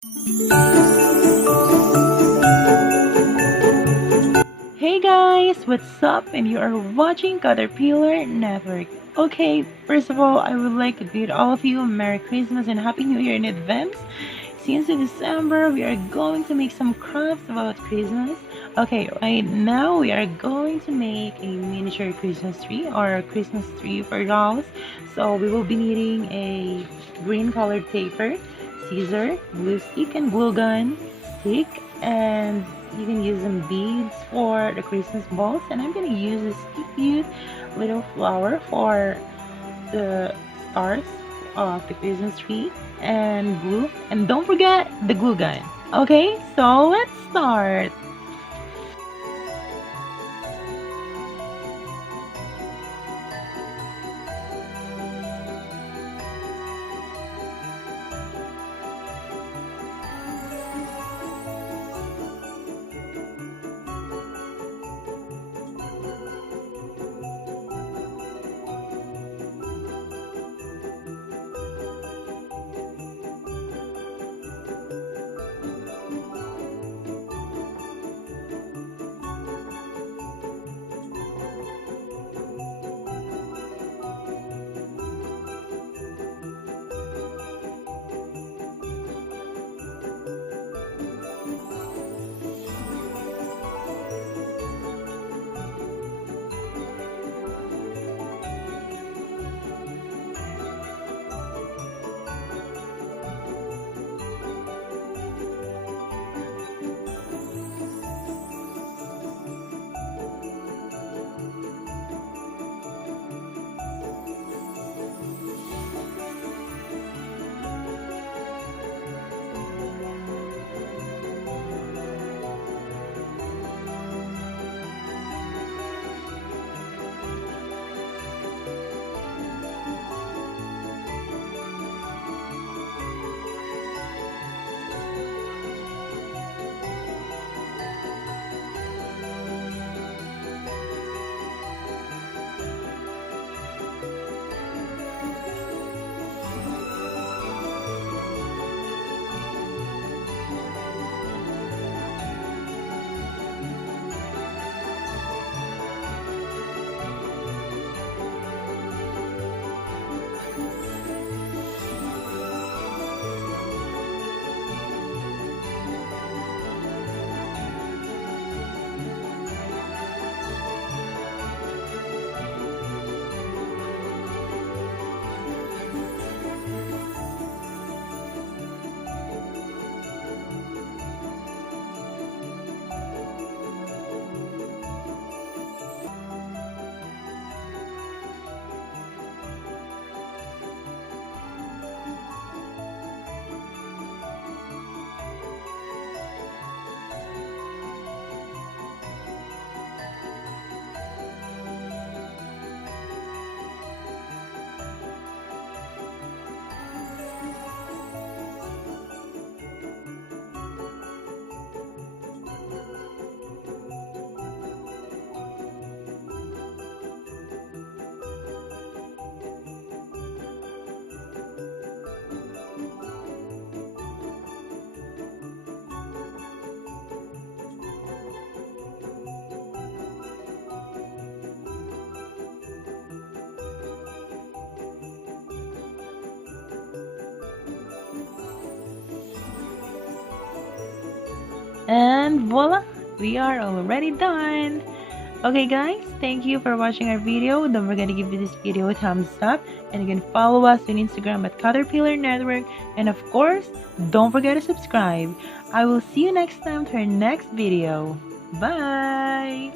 Hey guys, what's up? And you are watching Caterpillar Network. Okay, first of all, I would like to bid all of you a Merry Christmas and Happy New Year in advance. Since in December, we are going to make some crafts about Christmas. Okay, right now we are going to make a miniature Christmas tree or a Christmas tree for dolls. So we will be needing a green colored paper, scissor, glue stick and glue gun, stick, and you can use some beads for the Christmas balls. And I'm gonna use this cute little flower for the stars of the Christmas tree and glue. And don't forget the glue gun. Okay, so let's start. And voila, we are already done. Okay guys, thank you for watching our video. Don't forget to give this video a thumbs up, and you can follow us on Instagram at Caterpillar Network, and of course, don't forget to subscribe. I will see you next time to our next video. Bye!